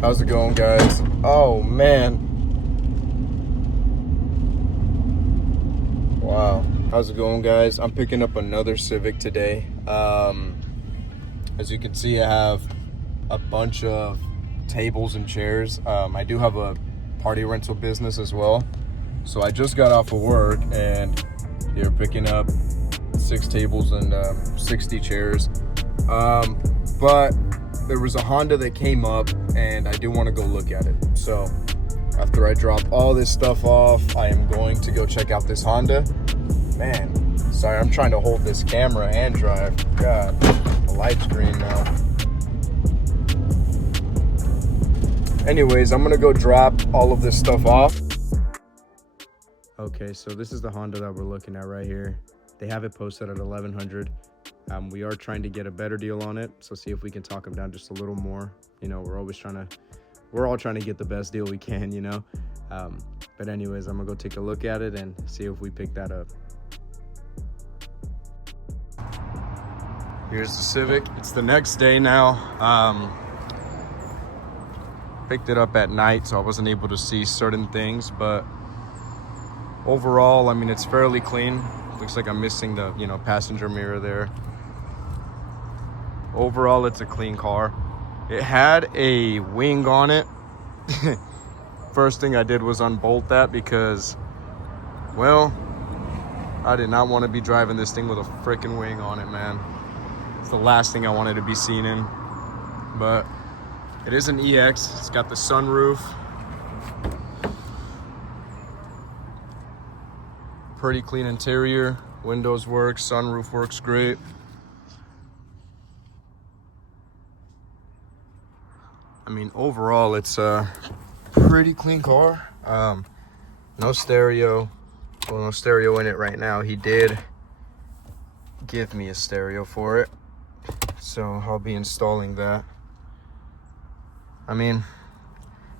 How's it going, guys? Oh man, wow. How's it going, guys? I'm picking up another Civic today. As you can see, I have a bunch of tables and chairs. I do have a party rental business as well, so I just got off of work and they're picking up 6 tables and 60 chairs. But there was a Honda that came up and I do want to go look at it. So after I drop all this stuff off, I am going to go check out this Honda. Man, sorry, I'm trying to hold this camera and drive. God, the light's green now. Anyways, I'm gonna go drop all of this stuff off. Okay, so this is the Honda that we're looking at right here. They have it posted at $1,100. We are trying to get a better deal on it, so see if we can talk them down just a little more. You know, we're all trying to get the best deal we can, you know. But anyways, I'm gonna go take a look at it and see if we pick that up. Here's the Civic. It's the next day now. Picked it up at night, so I wasn't able to see certain things, but overall, I mean, it's fairly clean. Looks like I'm missing the, passenger mirror there. Overall, it's a clean car. It had a wing on it. First thing I did was unbolt that because, well, I did not want to be driving this thing with a freaking wing on it, man. It's the last thing I wanted to be seen in. But it is an EX. It's got the sunroof. Pretty clean interior. Windows work, sunroof works great. I mean, overall, it's a pretty clean car. No stereo. Well, no stereo in it right now. He did give me a stereo for it, so I'll be installing that. I mean,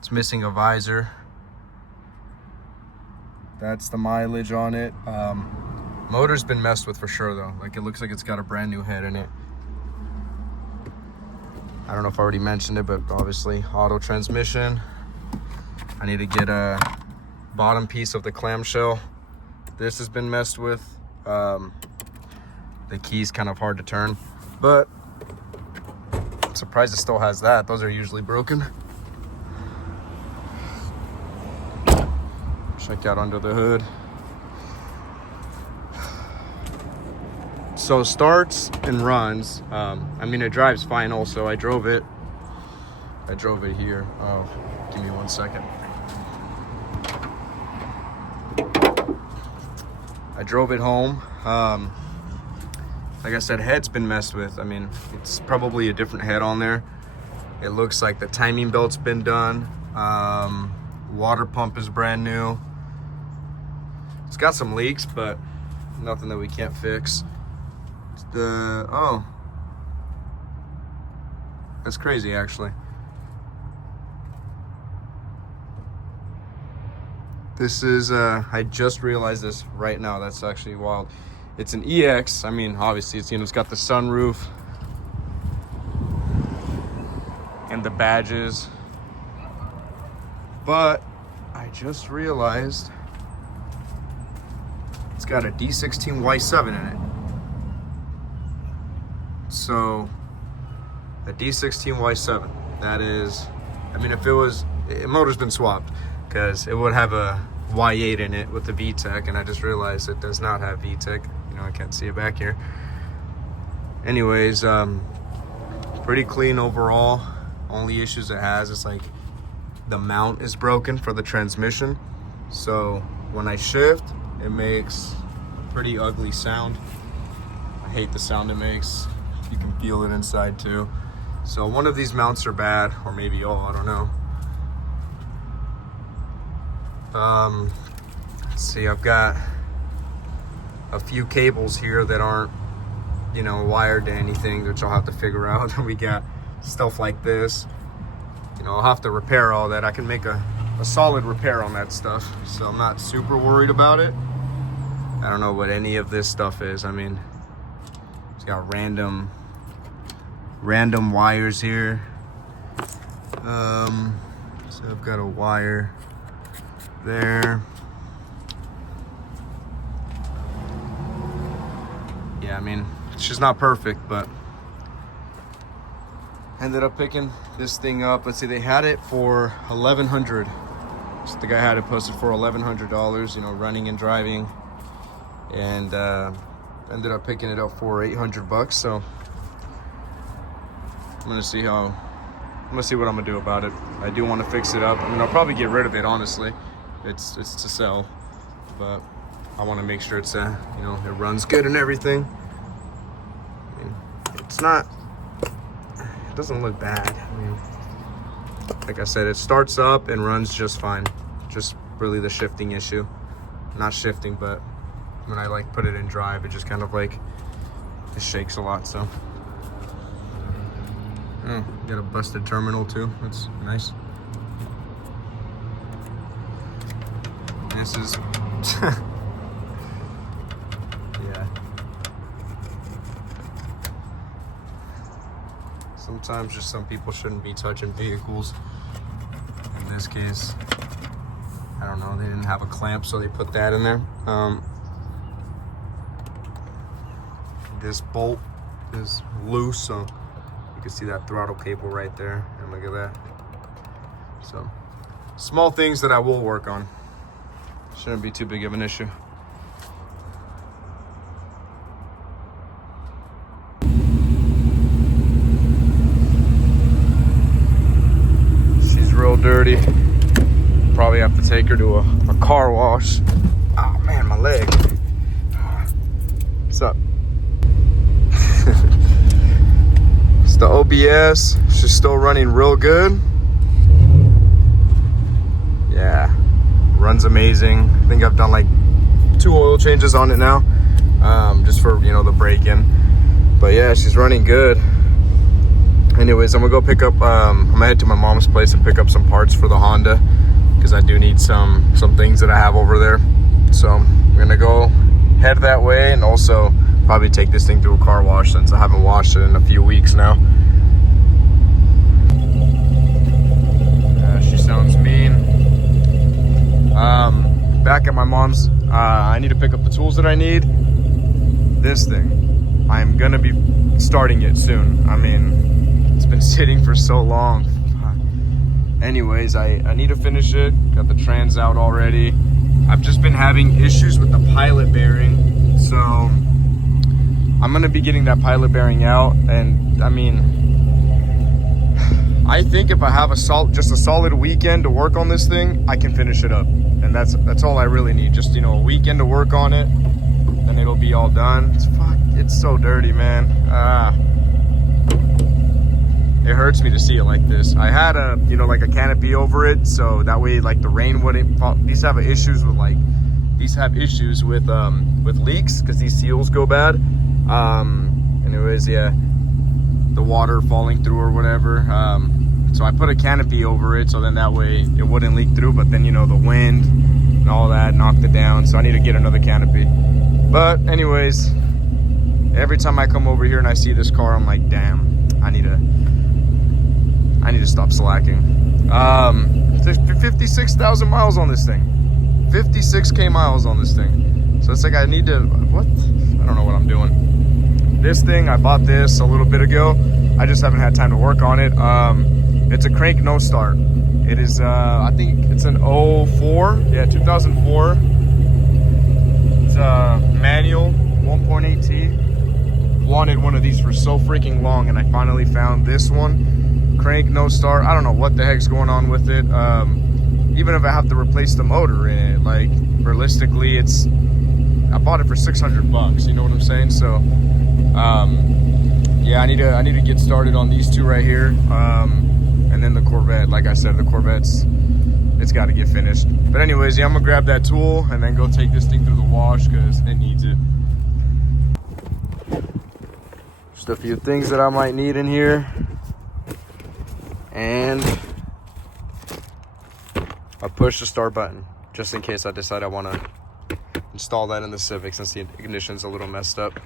it's missing a visor. That's the mileage on it. Motor's been messed with for sure though. Like, it looks like it's got a brand new head in it. I don't know if I already mentioned it, but obviously auto transmission. I need to get a bottom piece of the clamshell. This has been messed with. The key's kind of hard to turn, but I'm surprised it still has that. Those are usually broken. Check out under the hood. So starts and runs. I mean, it drives fine also. I drove it here. Oh, give me 1 second. I drove it home. Like I said, head's been messed with. I mean, it's probably a different head on there. It looks like the timing belt's been done. Water pump is brand new. It's got some leaks, but nothing that we can't fix. That's crazy, actually. This is, I just realized this right now. That's actually wild. It's an EX. I mean, obviously, it's got the sunroof and the badges. But I just realized it's got a D16Y7 in it. So a D16Y7, that is, I mean, if it was, motor's been swapped because it would have a Y8 in it with the VTEC, and I just realized it does not have VTEC. I can't see it back here. Anyways, pretty clean overall. Only issues it has is like the mount is broken for the transmission. So when I shift, it makes a pretty ugly sound. I hate the sound it makes. You can feel it inside too. So one of these mounts are bad, or maybe all, I don't know. Let's see, I've got a few cables here that aren't, wired to anything, which I'll have to figure out. We got stuff like this. I'll have to repair all that. I can make a solid repair on that stuff, so I'm not super worried about it. I don't know what any of this stuff is. I mean, it's got random wires here. So I've got a wire there. Yeah, I mean, it's just not perfect, but ended up picking this thing up. Let's see, they had it for $1,100. So the guy had it posted for $1,100, you know, running and driving, and ended up picking it up for $800. So I'm gonna see what I'm gonna do about it. I do want to fix it up. I mean, I'll probably get rid of it, honestly. It's to sell, but I want to make sure it's you know, it runs good and everything. I mean, it's not, it doesn't look bad. I mean, like I said, it starts up and runs just fine. Just really the shifting issue. Not shifting, but when I like put it in drive, it just kind of like, it shakes a lot, so. Oh, got a busted terminal too. That's nice. This is yeah. Sometimes just some people shouldn't be touching vehicles. In this case, I don't know, they didn't have a clamp, so they put that in there. This bolt is loose, so you can see that throttle cable right there, and look at that. So small things that I will work on. Shouldn't be too big of an issue. She's real dirty. Probably have to take her to a car wash. Oh man, my leg. What's up? It's the OBS. She's still running real good. Yeah, runs amazing. I think I've done like 2 oil changes on it now, just for, you know, the break-in. But yeah, she's running good. Anyways, I'm gonna go pick up, I'm gonna head to my mom's place and pick up some parts for the Honda, because I do need some things that I have over there. So I'm gonna go head that way, and also probably take this thing through a car wash, since I haven't washed it in a few weeks now. She sounds mean. Back at my mom's, I need to pick up the tools that I need. This thing, I'm gonna be starting it soon. I mean, it's been sitting for so long. Anyways, I need to finish it. Got the trans out already. I've just been having issues with the pilot bearing, so I'm gonna be getting that pilot bearing out. And I mean, I think if I have just a solid weekend to work on this thing, I can finish it up. And that's all I really need. Just, you know, a weekend to work on it, and it'll be all done. It's so dirty, man. It hurts me to see it like this. I had a, you know, like a canopy over it, so that way like the rain wouldn't fall. These have issues with leaks, because these seals go bad. Anyways, yeah, the water falling through or whatever. So I put a canopy over it, so then that way it wouldn't leak through. But then, you know, the wind and all that knocked it down, so I need to get another canopy. But anyways, every time I come over here and I see this car, I'm like, damn, I need to stop slacking. 56,000 miles on this thing. 56K miles on this thing. So it's like I need to, what? I don't know what I'm doing. This thing, I bought this a little bit ago. I just haven't had time to work on it. It's a crank no start. It is, I think it's an 04, yeah, 2004. It's a manual, 1.8T. Wanted one of these for so freaking long, and I finally found this one. Crank no start. I don't know what the heck's going on with it. Even if I have to replace the motor in it, like realistically, I bought it for $600. You know what I'm saying? So, yeah, I need to get started on these two right here. And then the Corvette, like I said, the Corvette's, it's got to get finished. But anyways, yeah, I'm gonna grab that tool and then go take this thing through the wash, because it needs it. Just a few things that I might need in here, and a push to start button, just in case I decide I want to install that in the Civic, since the ignition's a little messed up.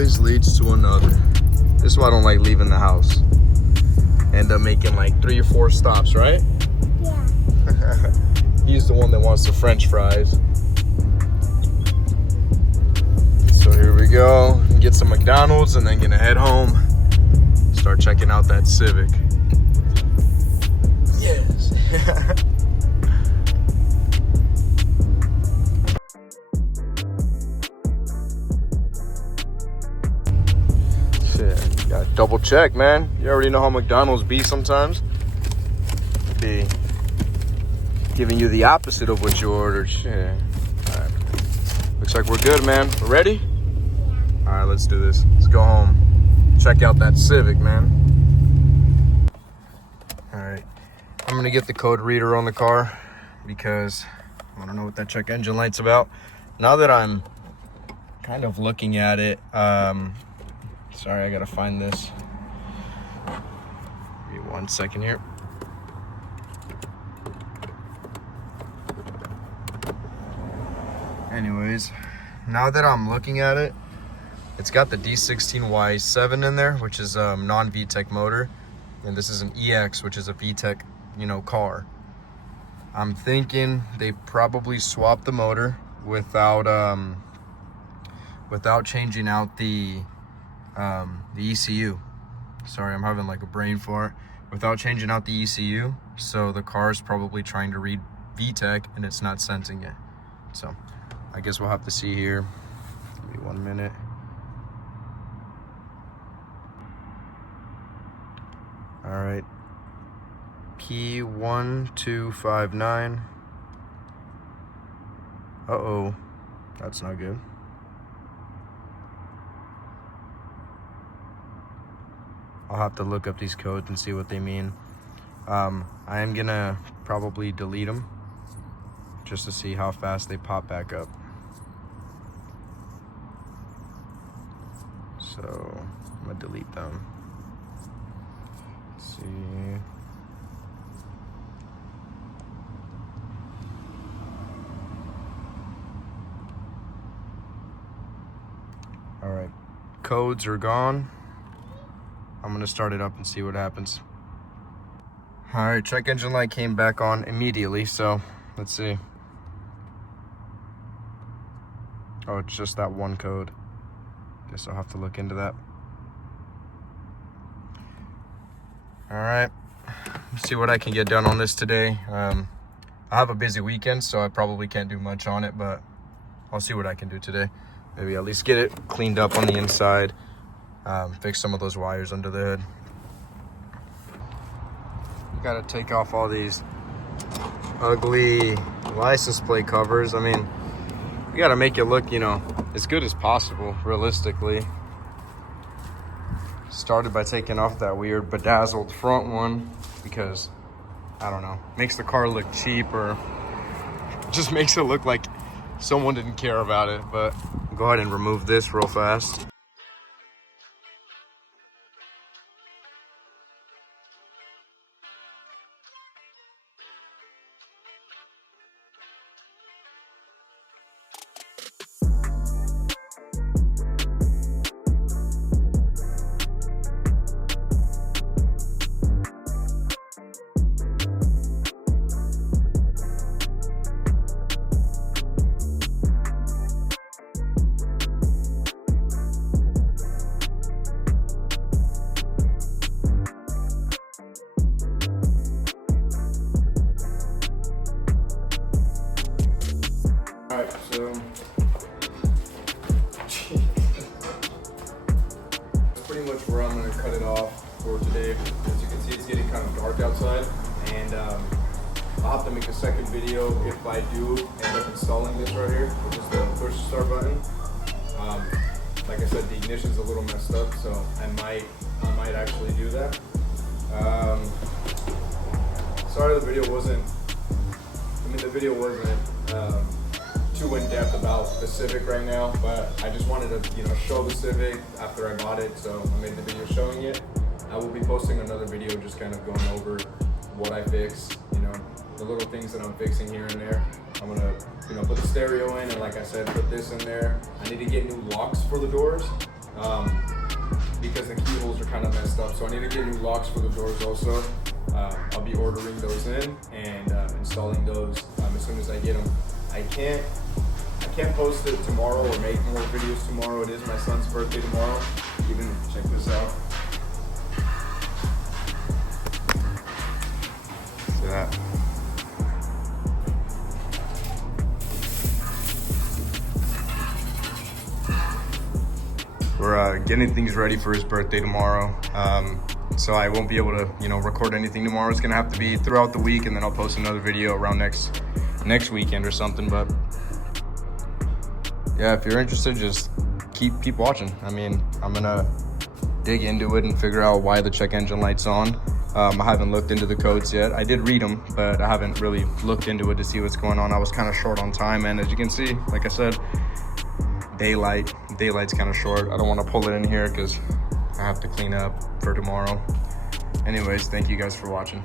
always leads to another. This is why I don't like leaving the house. End up making like 3 or 4 stops, right? Yeah. He's the one that wants the French fries. So here we go. Get some McDonald's and then gonna head home. Start checking out that Civic. Yes. Shit, gotta double check, man. You already know how McDonald's be sometimes. Be giving you the opposite of what you ordered. Shit. All right. Looks like we're good, man. We're ready? Yeah. All right, let's do this. Let's go home. Check out that Civic, man. All right. I'm gonna get the code reader on the car because I wanna know what that check engine light's about. Now that I'm kind of looking at it, sorry, I gotta find this. Give me 1 second here. Anyways, now that I'm looking at it, it's got the D16Y7 in there, which is a non-VTEC motor, and this is an EX, which is a VTEC, car. I'm thinking they probably swapped the motor without changing out the ECU. Sorry, I'm having like a brain fart. Without changing out the ECU, so the car's probably trying to read VTEC and it's not sensing it. So I guess we'll have to see here. Give me 1 minute. All right. P1259. Uh-oh. That's not good. I'll have to look up these codes and see what they mean. I am gonna probably delete them just to see how fast they pop back up. So I'm gonna delete them. Let's see. All right, codes are gone. I'm gonna start it up and see what happens. All right, check engine light came back on immediately, so let's see. Oh, it's just that one code. Guess I'll have to look into that. All right, let's see what I can get done on this today. I have a busy weekend, so I probably can't do much on it, but I'll see what I can do today. Maybe at least get it cleaned up on the inside, fix some of those wires under the hood. You gotta take off all these ugly license plate covers. I mean, you gotta make it look, as good as possible, realistically. Started by taking off that weird bedazzled front one because, I don't know, makes the car look cheap or just makes it look like someone didn't care about it. But go ahead and remove this real fast. Alright, so that's pretty much where I'm going to cut it off for today. As you can see, it's getting kind of dark outside, and I'll have to make a second video if I do end up installing this right here, which is the push start button. Like I said, the ignition's a little messed up, so I might actually do that. Sorry the video wasn't too in-depth about the Civic right now, but I just wanted to show the Civic after I bought it, so I made the video showing it. I will be posting another video just kind of going over what I fixed, the little things that I'm fixing here and there. I'm gonna put the stereo in, and like I said, put this in there. I need to get new locks for the doors. because the keyholes are kind of messed up. So I need to get new locks for the doors also. I'll be ordering those in and installing those as soon as I get them. I can't post it tomorrow or make more videos tomorrow. It is my son's birthday tomorrow. Even check this out. See that? We're getting things ready for his birthday tomorrow. So I won't be able to, record anything tomorrow. It's gonna have to be throughout the week, and then I'll post another video around next weekend or something. But yeah, if you're interested, just keep watching. I mean, I'm gonna dig into it and figure out why the check engine light's on. I haven't looked into the codes yet. I did read them, but I haven't really looked into it to see what's going on. I was kind of short on time, and as you can see, like I said, daylight's kind of short. I don't want to pull it in here because I have to clean up for tomorrow. Anyways, thank you guys for watching.